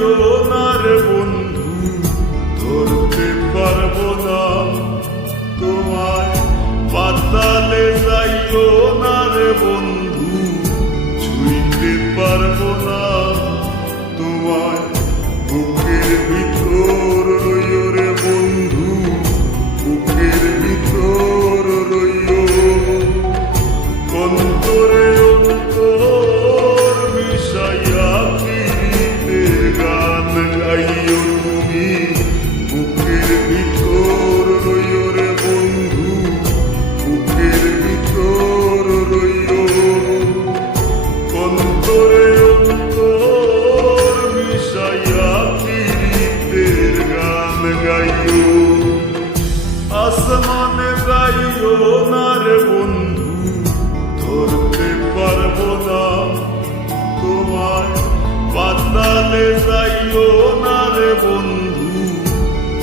যাইও না রে বন্ধু, ধরতে পারবো না তোমায়। পাতালে যাইও না রে বন্ধু, ছুঁইতে পারবো না তোমায়। বুকের ভিতর রইও রে বন্ধু, বুকের ভিতর রইও। অন্তরে অন্তর মিশাইয়া প্রীতির গান গাইও তুমি। বুকের ভিতর রইও রে বন্ধু, বুকের ভিতর রইও। অন্তরে অন্তর মিশাইয়া প্রীতির গান গাইও। আসমানে যাইও না রে বন্ধু, ধরতে পারবো না তোমায়। পাতালে যাইও না রে বন্ধু,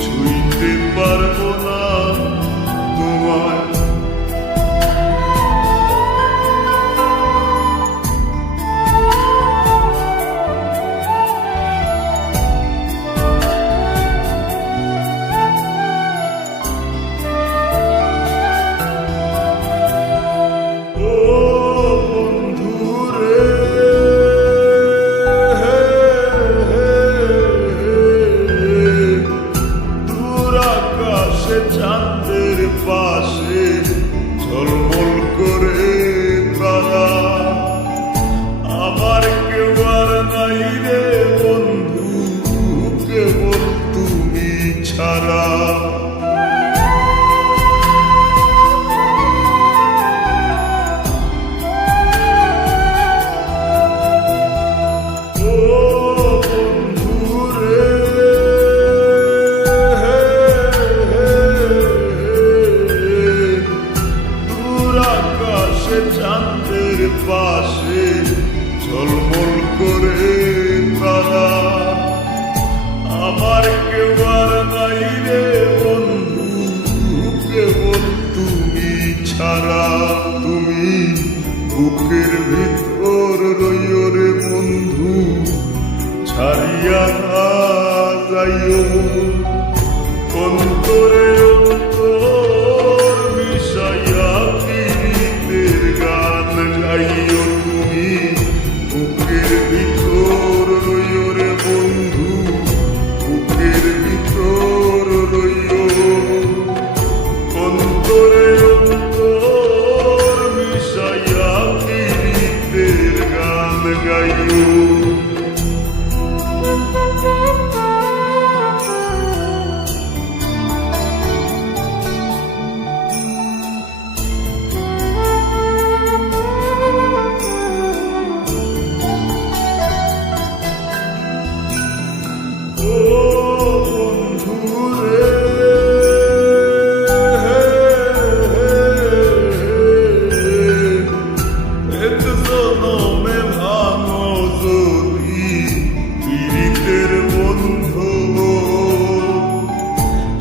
ছুঁইতে পারবো না তোমায়। চাঁদের পাশে ঝলমল করে তারা, আমার কেউ আর নাই রে বন্ধু, কেবল তুমি ছাড়া। চাঁদের পাশে ঝলমল করে তারা, আমার কেউ আর নাই রে বন্ধু, কেবল তুমি ছাড়া। তুমি বুকের ভিতর রইও রে বন্ধু, ছাড়িয়া না যাইও। অন্তরে অন্তর মিশাইয়া প্রীতির গান গাইও তুমি। বুকের ভিতর রইও রে বন্ধু, বুকের ভিতর রইও। অন্তরে অন্তর মিশাইয়া প্রীতির গান গাইও।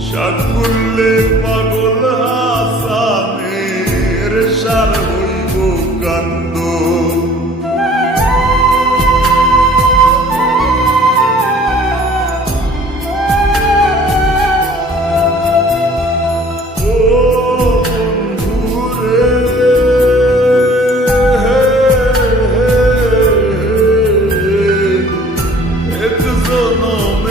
সাকুল্লে পাগল হাসানের সার হইব কান্দ। ও বন্ধুরে এক জনম